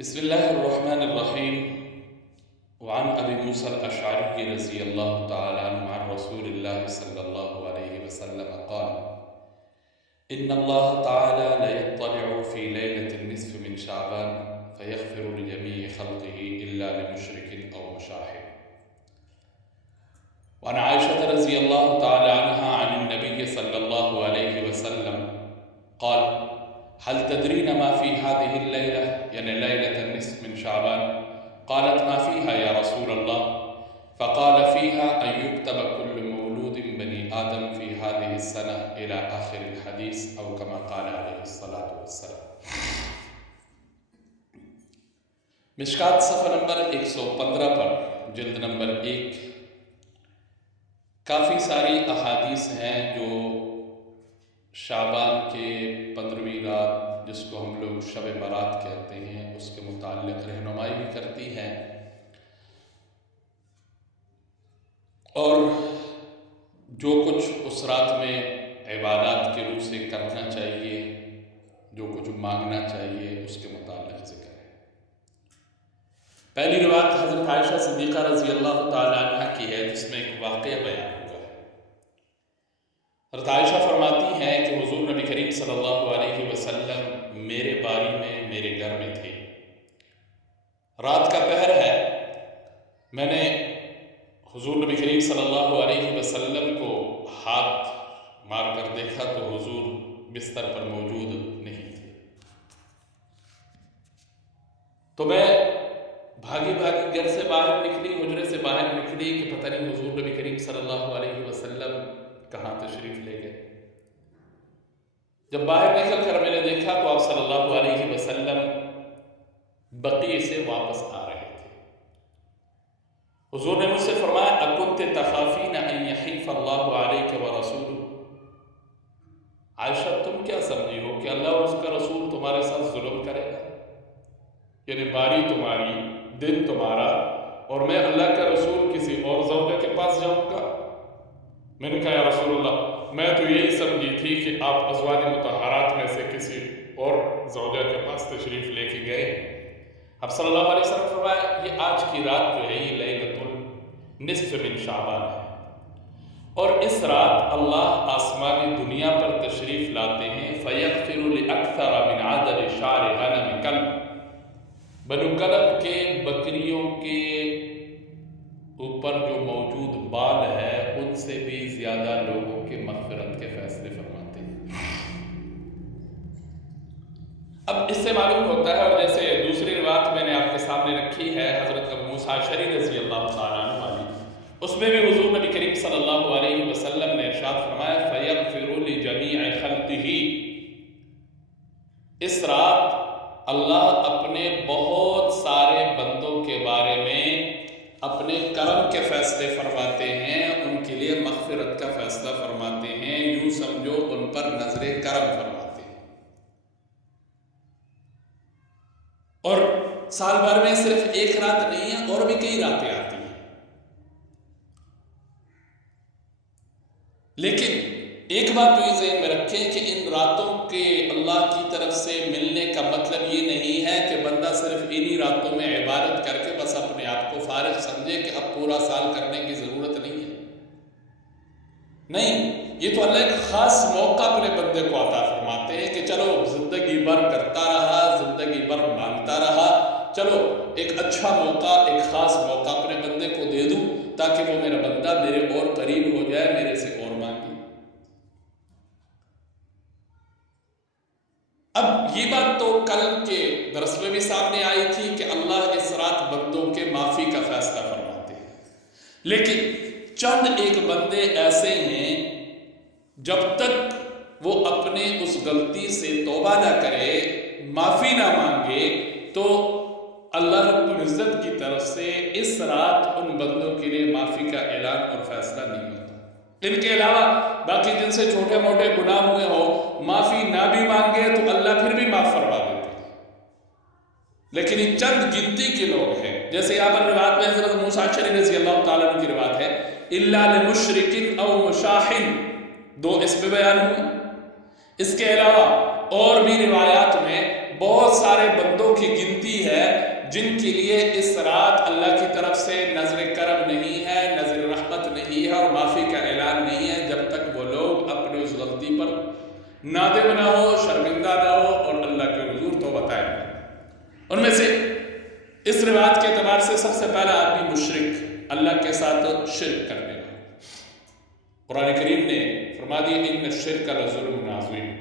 بسم الله الرحمن الرحيم. وعن أبي موسى الأشعري رضي الله تعالى عنه عن رسول الله صلى الله عليه وسلم قال: إن الله تعالى لا يطلع في ليلة النصف من شعبان فيغفر لجميع خلقه إلا لمشرك أو مشاحن. وعن عائشة رضي الله تعالى عنها عن النبي صلى الله عليه وسلم قال: هل تدرين ما في هذه الليلة، يعني ليلة النصف من شعبان؟ قالت: ما فيها يا رسول الله؟ فقال: فيها أن يكتب كل مولود بني آدم في هذه السنة إلى آخر الحديث، أو كما قال عليه الصلاة والسلام. مشکات صفحہ نمبر 115 پر جلد نمبر 1 کافی ساری احادیث ہیں جو شعبان کے 15ویں رات، جس کو ہم لوگ شب برات کہتے ہیں، اس کے متعلق رہنمائی بھی کرتی ہیں، اور جو کچھ اس رات میں عبادات کے روح سے کرنا چاہیے، جو کچھ مانگنا چاہیے، اس کے متعلق ذکر ہے۔ پہلی روایت حضرت عائشہ صدیقہ رضی اللہ تعالی عنہ کی ہے، جس میں ایک واقعہ بیان ہوا ہے۔ حضرت عائشہ فرماتی ہیں کہ حضور نبی کریم صلی اللہ علیہ وسلم میرے باری میں میرے گھر میں تھے۔ رات کا پہر ہے، میں نے حضور نبی کریم صلی اللہ علیہ وسلم کو ہاتھ مار کر دیکھا تو حضور بستر پر موجود نہیں تھے، تو میں بھاگی گھر سے باہر نکلی، حجرے سے باہر نکلی کہ پتہ نہیں حضور نبی کریم صلی اللہ علیہ وسلم کہاں تشریف لے گئے۔ جب باہر نکل کر میں نے دیکھا تو آپ صلی اللہ علیہ وسلم بقیع سے واپس آ رہے تھے۔ حضور نے مجھ سے فرمایا: اکنت تخافین ان یحیف اللہ علیک ورسولہ؟ عائشہ، تم کیا سمجھی ہو کہ اللہ اور اس کا رسول تمہارے ساتھ ظلم کرے گا؟ یعنی باری تمہاری، دن تمہارا، اور میں اللہ کا رسول کسی اور زوجہ کے پاس جاؤں گا؟ میں نے کہا: یا رسول اللہ، میں تو یہی سمجھی تھی کہ آپ ازواج مطہرات میں سے کسی اور زوجہ کے پاس تشریف لے کے گئے۔ اب صلی اللہ علیہ وسلم فرمایا: یہ آج کی رات جو ہے یہ لیلۃ النصف من شعبان ہے، اور اس رات اللہ آسمانی دنیا پر تشریف لاتے ہیں۔ فَيَغْفِرُ لِأَكْثَرَ مِنْ عَدَدِ شَعْرِ غَنَمِ كَلْبٍ، بنو کلب کے بکریوں کے اوپر جو موجود بال ہے ان سے بھی زیادہ لوگوں کے مغفرت کے فیصلے فرماتے ہیں۔ اب اس سے معلوم ہوتا ہے، اور جیسے دوسری روایت میں نے آپ کے سامنے رکھی ہے حضرت ابو موسیٰ اشعری رضی اللہ تعالیٰ عنہ والی، اس میں بھی حضور نبی کریم صلی اللہ علیہ وسلم نے ارشاد فرمایا: فَيَغْفِرُ لِجَمِيعِ خَلْقِهِ، اس رات اللہ اپنے بہت سارے بندوں کے بارے میں اپنے کرم کے فیصلے فرماتے ہیں، ان کے لیے مغفرت کا فیصلہ فرماتے ہیں، یوں سمجھو ان پر نظر کرم فرماتے ہیں۔ اور سال بھر میں صرف ایک رات نہیں ہے، اور بھی کئی راتیں آتی ہیں، لیکن ایک بات تو یہ ذہن میں رکھیں کہ ان راتوں کے اللہ کی طرف سے ملنے کا مطلب یہ نہیں ہے کہ بندہ صرف انہی راتوں میں عبادت کر کے بس اپنے آپ کو فارغ سمجھے کہ اب پورا سال کرنے کی ضرورت نہیں ہے۔ نہیں، یہ تو اللہ ایک خاص موقع اپنے بندے کو عطا فرماتے ہیں کہ چلو زندگی بھر کرتا رہا، زندگی بھر مانگتا رہا، چلو ایک اچھا موقع، ایک خاص موقع اپنے بندے کو دے دوں تاکہ وہ میرا بندہ میرے اور قریب ہو جائے، میرے سے اور مانگے۔ اب یہ بات تو کل کے درس میں بھی سامنے آئی تھی کہ اللہ اس رات بندوں کے معافی کا فیصلہ فرماتے ہیں، لیکن چند ایک بندے ایسے ہیں جب تک وہ اپنے اس غلطی سے توبہ نہ کرے، معافی نہ مانگے، تو اللہ رب العزت کی طرف سے اس رات ان بندوں کے لیے معافی کا اعلان اور فیصلہ نہیں ہوتا۔ ان کے علاوہ باقی جن سے چھوٹے موٹے گناہ ہوئے ہو، معافی نہ بھی مانگے تو اللہ پھر بھی معاف فرما دیتے ہیں، لیکن یہ چند گنتی کے لوگ ہیں۔ جیسے یہاں پر روایت میں حضرت موسیٰ اشعری رضی اللہ تعالیٰ عنہ کی روایت ہے: اِلَّا لِمُشْرِكٍ أَوْ مُشَاحٍ، دو اس پہ بیان ہوئے۔ اس کے علاوہ اور بھی روایات میں بہت سارے بندوں کی گنتی ہے جن کے لیے اس رات اللہ کی طرف سے نظر کرم نہیں ہے، نظر رحمت نہیں ہے اور معافی کا اعلان نہیں ہے، جب تک وہ لوگ اپنی اس غلطی پر نادم نہ ہو، شرمندہ نہ ہو اور اللہ کے حضور توبہ طائب نہ۔ ان میں سے اس روایت کے اعتبار سے سب سے پہلا آدمی مشرک، اللہ کے ساتھ شرک کرنے والا۔ قرآن کریم نے فرما دیا ان الشرک لظلم عظیم۔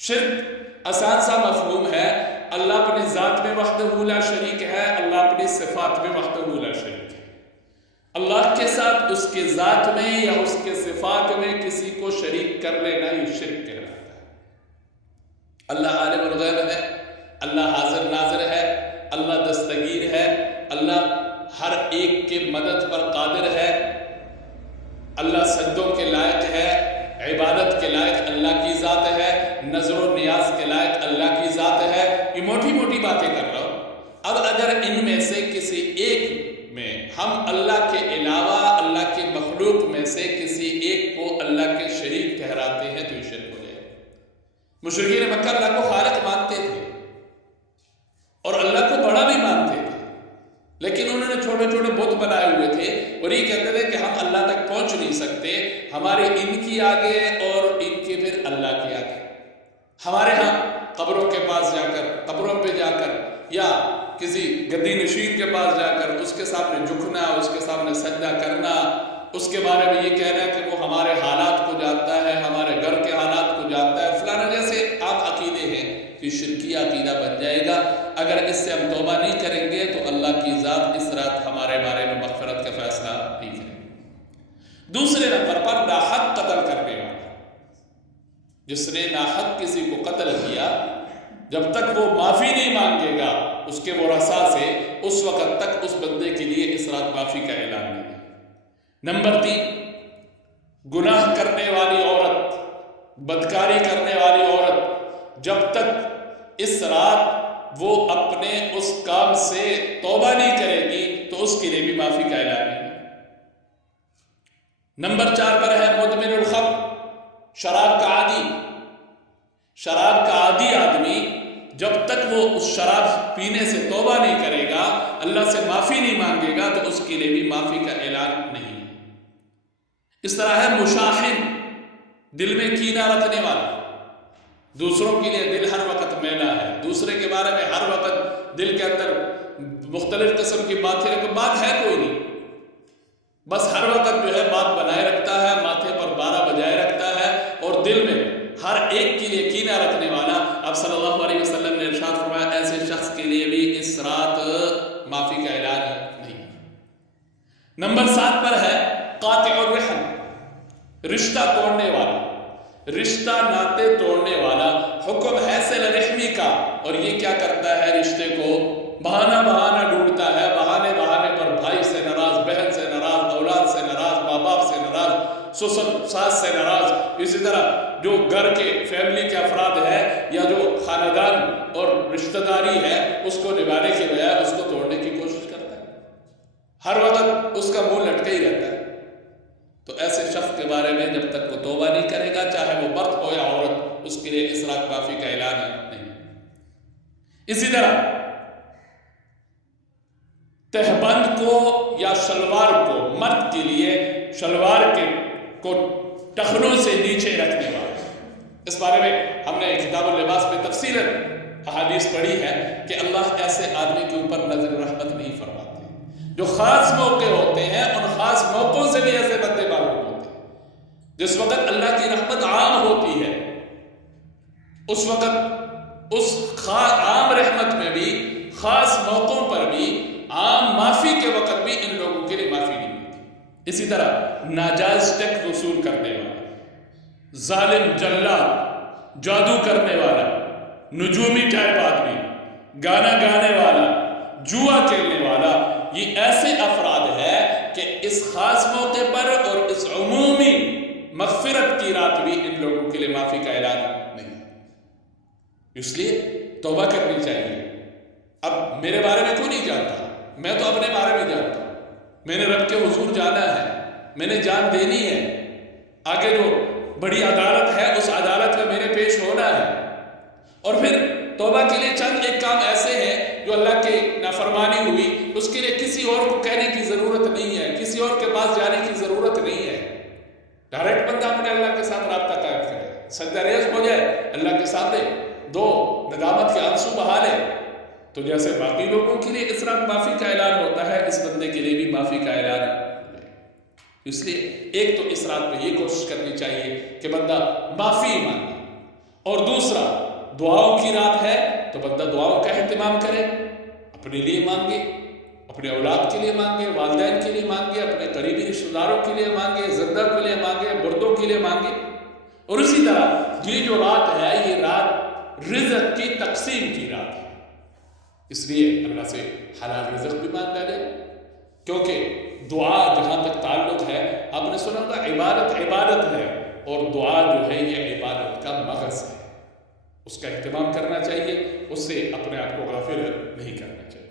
شرک آسان سا مفہوم ہے، اللہ اپنی ذات میں وحدہ لا شریک ہے، اللہ اپنی صفات میں وحدہ لا شریک ہے۔ اللہ کے ساتھ اس کے ذات میں یا اس کے صفات میں کسی کو شریک کر لینا یہ شرک کہلاتا ہے۔ اللہ عالم الغیب ہے، اللہ حاضر ناظر ہے، اللہ دستگیر ہے، اللہ ہر ایک کے مدد پر قادر ہے، اللہ سجدوں کے لائق ہے، عبادت کے لائق اللہ کی ذات ہے، نظر و نیاز کے لائق اللہ کی ذات ہے۔ یہ موٹی موٹی باتیں کر رہا ہوں۔ اب اگر ان میں سے کسی ایک میں ہم اللہ کے علاوہ اللہ کے مخلوق میں سے کسی ایک کو اللہ کے شریک ٹھہراتے ہیں تو یہ شرک ہو جائے۔ مشرکین مکہ اللہ کو خالق مانتے تھے اور اللہ کو بڑا بھی مانتے تھے، لیکن انہوں نے چھوٹے چھوٹے بت بنائے ہوئے تھے اور یہ کہتے تھے کہ ہم اللہ تک پہنچ نہیں سکتے، ہمارے ان کی آگے اور ان کے پھر اللہ کے آگے۔ ہمارے ہاں قبروں کے پاس جا کر، قبروں پہ جا کر یا کسی گدی نشین کے پاس جا کر اس کے سامنے جھکنا، اس کے سامنے سجدہ کرنا، اس کے بارے میں یہ کہنا کہ وہ ہمارے حالات کو جانتا ہے، ہمارے گھر کے حالات کو جانتا ہے، فلانا جیسے عام عقیدے ہیں، تو یہ شرکی عقیدہ بن جائے گا۔ اگر اس سے ہم توبہ نہیں کریں گے تو اللہ کی ذات اس رات ہمارے بارے میں مغفرت کا فیصلہ نہیں کرے گی۔ دوسرے نمبر پر ناحق قتل کرنے والا، جس نے ناحق کسی کو قتل کیا، جب تک وہ معافی نہیں مانگے گا اس کے ورثاء سے، اس وقت تک اس بندے کے لیے اس رات معافی کا اعلان نہیں ہے۔ نمبر 3، گناہ کرنے والی عورت، بدکاری کرنے والی عورت، جب تک اس رات وہ اپنے اس کام سے توبہ نہیں کرے گی تو اس کے لیے بھی معافی کا اعلان نہیں ہے۔ نمبر 4 پر ہے مدمن الخمر، شراب کا عادی۔ شراب کا عادی آدمی جب تک وہ اس شراب پینے سے توبہ نہیں کرے گا، اللہ سے معافی نہیں مانگے گا تو اس کے لیے بھی معافی کا اعلان نہیں ہے۔ اس طرح ہے مشاحن، دل میں کینہ رکھنے والا، دوسروں کے لیے دل ہر وقت میلا ہے، دوسرے کے بارے میں ہر وقت دل کے اندر مختلف قسم کی باتیں رکھو، بات ہے کوئی نہیں، بس ہر وقت جو ہے بات بنائے رکھتا ہے، ماتھے پر بارہ بجائے رکھتا ہے اور دل میں ہر ایک کے لیے کینہ رکھنے والا۔ اب صلی اللہ علیہ وسلم نے ارشاد فرمایا ایسے شخص کے لیے بھی اس رات معافی کا اعلان نہیں۔ نمبر 7 پر ہے قاطع الرحم، رشتہ توڑنے والا، رشتہ ناطے توڑنے والا۔ حکم ہے صلہ رحمی کا اور یہ کیا کرتا ہے؟ رشتے کو بہانہ بہانہ ڈھونڈتا ہے، بہانے بہانے پر بھائی سے ناراض، بہن سے ناراض، اولاد سے ناراض، ماں باپ سے ناراض، سسر ساس سے ناراض، اسی طرح جو گھر کے فیملی کے افراد ہیں یا جو خاندان اور رشتہ داری ہے اس کو نبھانے کے بجائے اس کو توڑنے کی کوشش کرتا ہے، ہر وقت اس کا منہ لٹکا ہی رہتا ہے۔ تو ایسے شخص کے بارے میں جب تک وہ توبہ نہیں کرے گا، چاہے وہ مرد ہو یا عورت، اس کے لیے اس رات معافی کا اعلان نہیں۔ اسی طرح تہبند کو یا شلوار کو، مرد کے لیے شلوار کے کو ٹخنوں سے نیچے رکھنے والا، اس بارے میں ہم نے کتاب اللباس میں تفصیلاً احادیث پڑھی ہے کہ اللہ ایسے آدمی کے اوپر نظر رحمت نہیں فرماتے۔ جو خاص موقع ہوتے ہیں ان خاص موقعوں سے بھی ایسے بندے معلوم ہوتے ہیں، جس وقت اللہ کی رحمت عام ہوتی ہے اس وقت اس عام رحمت میں بھی، خاص موقعوں پر بھی، عام معافی کے وقت بھی ان لوگوں کے لیے معافی نہیں ہوتی۔ اسی طرح ناجائز ٹیکس وصول کرنے والا، ظالم، جلاد، جادو کرنے والا، نجومی ٹائپ آدمی، گانا گانے والا، جوا کھیلنے والا، یہ ایسے افراد ہیں کہ اس خاص موقع پر اور اس عمومی مغفرت کی رات بھی ان لوگوں کے لیے معافی کا اعلان نہیں۔ اس لیے توبہ کرنی چاہیے۔ اب میرے بارے میں کوئی نہیں جانتا، میں تو اپنے بارے میں جانتا ہوں، میں نے رب کے حضور جانا ہے، میں نے جان دینی ہے، آگے جو بڑی عدالت ہے اس عدالت میں میرے پیش ہونا ہے۔ اور پھر توبہ کے لیے چند ایک کام ایسے ہیں جو جو اللہ کے نافرمانی ہوئی، اس کے لیے کسی اور کو کہنے کی ضرورت نہیں ہے، کسی اور کے پاس جانے کی ضرورت نہیں ہے۔ ڈائریکٹ بندہ اپنے اللہ کے ساتھ رابطہ قائم کرے، سجدہ ریز ہو جائے اللہ کے سامنے، دو ندامت کے آنسو بہا لے، تو جیسے باقی لوگوں کے لیے اس طرح معافی کا اعلان ہوتا ہے، اس بندے کے لیے بھی معافی کا اعلان ہے۔ اس لیے ایک تو اس رات میں یہ کوشش کرنی چاہیے کہ بندہ معافی مانگے، اور دوسرا دعاؤں کی رات ہے تو بندہ دعاؤں کا اہتمام کرے، اپنے لیے مانگے، اپنے اولاد کے لیے مانگے، والدین کے لیے مانگے، اپنے قریبی رشتہ داروں کے لیے مانگے، زندہ کے لیے مانگے، مردوں کے لیے مانگے۔ اور اسی طرح یہ جو رات ہے، یہ رات رزق کی تقسیم کی رات ہے، اس لیے اللہ سے حلال رزق بھی مانگا جائے، کیونکہ دعا جہاں تک تعلق ہے، آپ نے سنا ہوگا عبادت ہے، اور دعا جو ہے یہ عبادت کا مغز ہے، اس کا اہتمام کرنا چاہیے، اس سے اپنے آپ کو غافل نہیں کرنا چاہیے۔